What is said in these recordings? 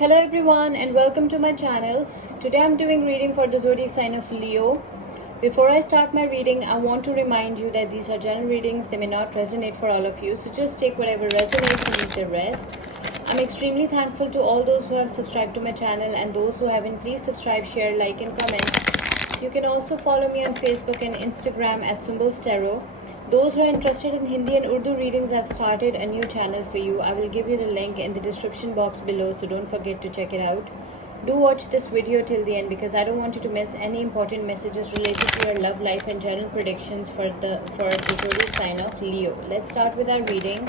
Hello everyone and welcome to my channel. Today I'm doing reading for the zodiac sign of Leo. Before I start my reading, I want to remind you that these are general readings. They may not resonate for all of you, so just take whatever resonates and leave the rest. I'm extremely thankful to all those who have subscribed to my channel, and those who haven't, please subscribe, share, like and comment. You can also follow me on Facebook and Instagram at Symbols Tarot. Those who are interested in Hindi and Urdu readings, I've started a new channel for you. I will give you the link in the description box below, so don't forget to check it out. Do watch this video till the end because I don't want you to miss any important messages related to your love life and general predictions for the zodiac sign of Leo. Let's start with our reading.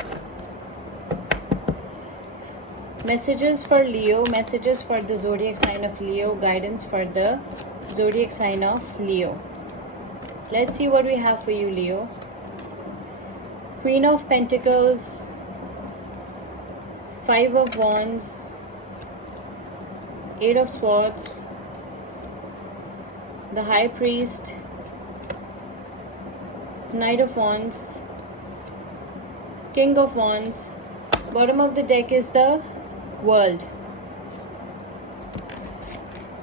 Messages for Leo, messages for the zodiac sign of Leo, guidance for the zodiac sign of Leo. Let's see what we have for you, Leo. Queen of Pentacles, Five of Wands, Eight of Swords, the High Priest, Knight of Wands, King of Wands. Bottom of the deck is the World.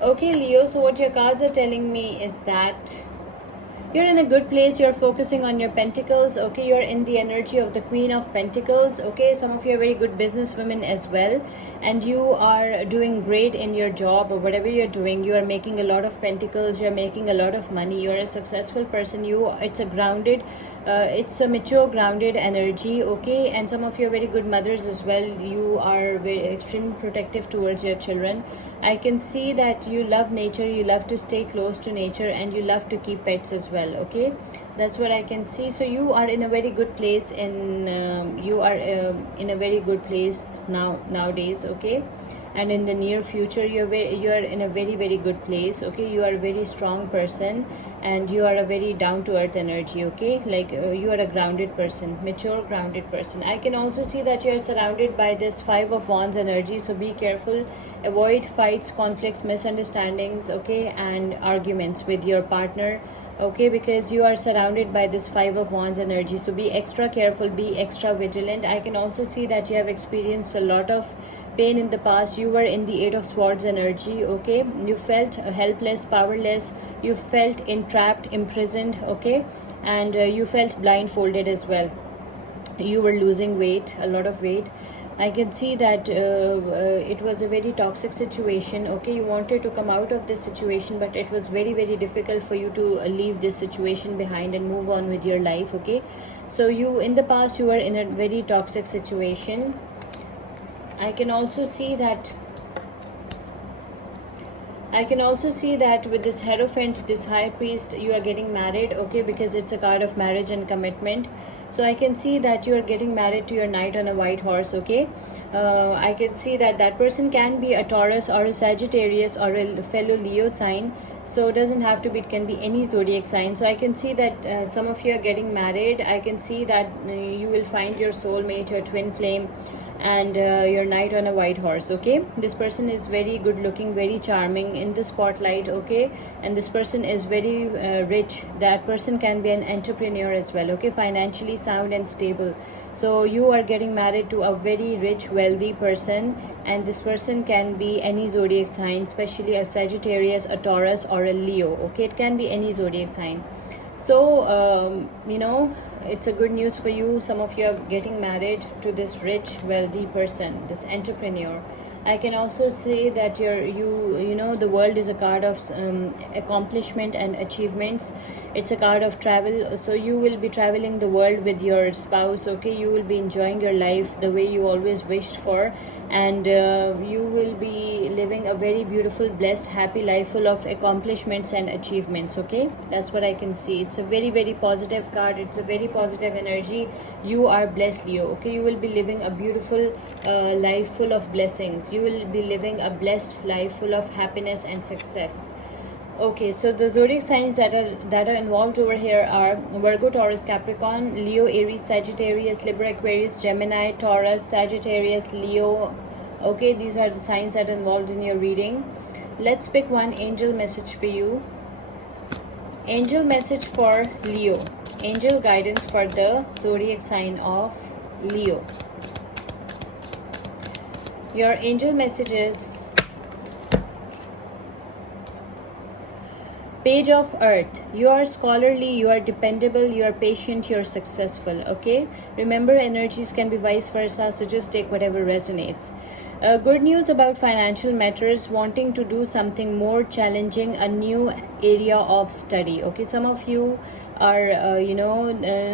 Okay, Leo, so what your cards are telling me is that you're in a good place. You're focusing on your pentacles. Okay, you're in the energy of the Queen of Pentacles. Okay, some of you are very good business women as well, and you are doing great in your job or whatever you're doing. You are making a lot of pentacles. You're making a lot of money. You're a successful person. It's a grounded, it's a mature, grounded energy. Okay, and some of you are very good mothers as well. You are very extremely protective towards your children. I can see that you love nature. You love to stay close to nature, and you love to keep pets as well. Okay, that's what I can see. So you are in a very good place, and you are in a very good place nowadays. Okay, and in the near future you are in a very good place. Okay, you are a very strong person, and you are a very down to earth energy. Okay, like you are a grounded person, mature grounded person. I can also see that you are surrounded by this Five of Wands energy, so be careful. Avoid fights, conflicts, misunderstandings, okay, and arguments with your partner. Okay, because you are surrounded by this Five of Wands energy, so be extra careful, be extra vigilant. I can also see that you have experienced a lot of pain in the past. You were in the Eight of Swords energy. Okay, you felt helpless, powerless, you felt entrapped, imprisoned. Okay, and you felt blindfolded as well. You were losing weight, a lot of weight. I can see that it was a very toxic situation. Okay, you wanted to come out of this situation, but it was very difficult for you to leave this situation behind and move on with your life. Okay, so you in the past you were in a very toxic situation. I can also see that with this Hierophant, this High Priest, you are getting married. Okay, because it's a card of marriage and commitment. So I can see that you are getting married to your knight on a white horse. Okay, I can see that that person can be a Taurus or a Sagittarius or a fellow Leo sign. So it doesn't have to be, it can be any zodiac sign. So I can see that some of you are getting married. I can see that you will find your soulmate, your twin flame, and your knight on a white horse. Okay, this person is very good looking, very charming in the spotlight. Okay, and this person is very rich. That person can be an entrepreneur as well. Okay, financially sound and stable. So you are getting married to a very rich, wealthy person, and this person can be any zodiac sign, especially a Sagittarius, a Taurus or a Leo. Okay, it can be any zodiac sign. So it's a good news for you. Some of you are getting married to this rich, wealthy person, this entrepreneur. I can also say that the world is a card of accomplishment and achievements. It's a card of travel. So you will be traveling the world with your spouse. Okay, you will be enjoying your life the way you always wished for, and you will be living a very beautiful, blessed, happy life full of accomplishments and achievements. Okay, that's what I can see. It's a very positive card. It's a very positive energy. You are blessed, Leo. Okay, you will be living a beautiful life full of blessings. You will be living a blessed life full of happiness and success. Okay, so the zodiac signs that are involved over here are Virgo, Taurus, Capricorn, Leo, Aries, Sagittarius, Libra, Aquarius, Gemini, Taurus, Sagittarius, Leo. Okay, these are the signs that are involved in your reading. Let's pick one angel message for you. Angel message for Leo. Angel guidance for the zodiac sign of Leo. Your angel messages. Page of Earth. You are scholarly, you are dependable, you are patient, you are successful. Okay, remember, energies can be vice versa, so just take whatever resonates. Good news about financial matters, wanting to do something more challenging, a new area of study. Okay, some of you are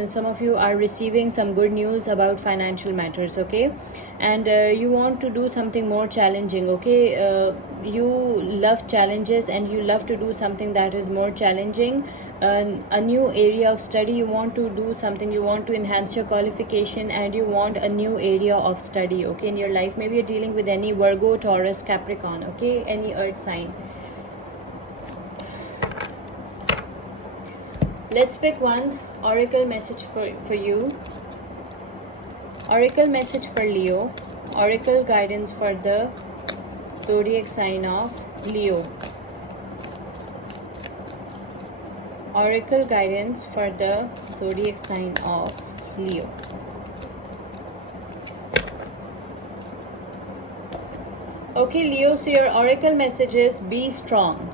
some of you are receiving some good news about financial matters. Okay, and you want to do something more challenging. Okay, you love challenges and you love to do something that is more challenging, a new area of study. You want to do something, you want to enhance your qualification, and you want a new area of study. Okay, in your life, maybe you're dealing with any Virgo, Taurus, Capricorn. Okay, any earth sign. Let's pick one oracle message for you. Oracle message for Leo. Oracle guidance for the zodiac sign of Leo. Oracle guidance for the zodiac sign of Leo. Okay, Leo, so your oracle message is be strong.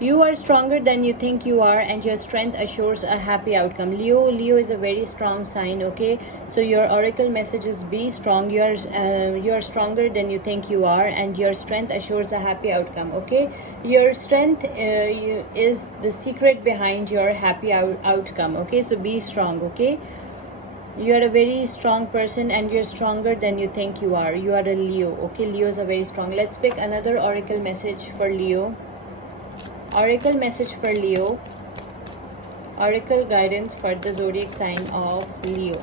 You are stronger than you think you are, and your strength assures a happy outcome. Leo is a very strong sign. Okay, so your oracle message is be strong. You are stronger than you think you are, and your strength assures a happy outcome. Okay, your strength is the secret behind your happy outcome. Okay, so be strong. Okay, you are a very strong person and you're stronger than you think you are. You are a Leo. Okay, Leos are very strong. Let's pick another oracle message for Leo. Oracle message for Leo. Oracle guidance for the zodiac sign of Leo.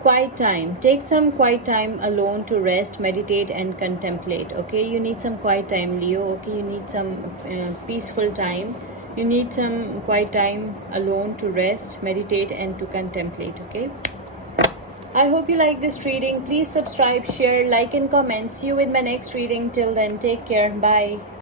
Quiet time. Take some quiet time alone to rest, meditate, and contemplate. Okay, you need some quiet time, Leo. Okay, you need some peaceful time. You need some quiet time alone to rest, meditate, and to contemplate. Okay, I hope you like this reading. Please subscribe, share, like, and comment. See you with my next reading. Till then, take care. Bye.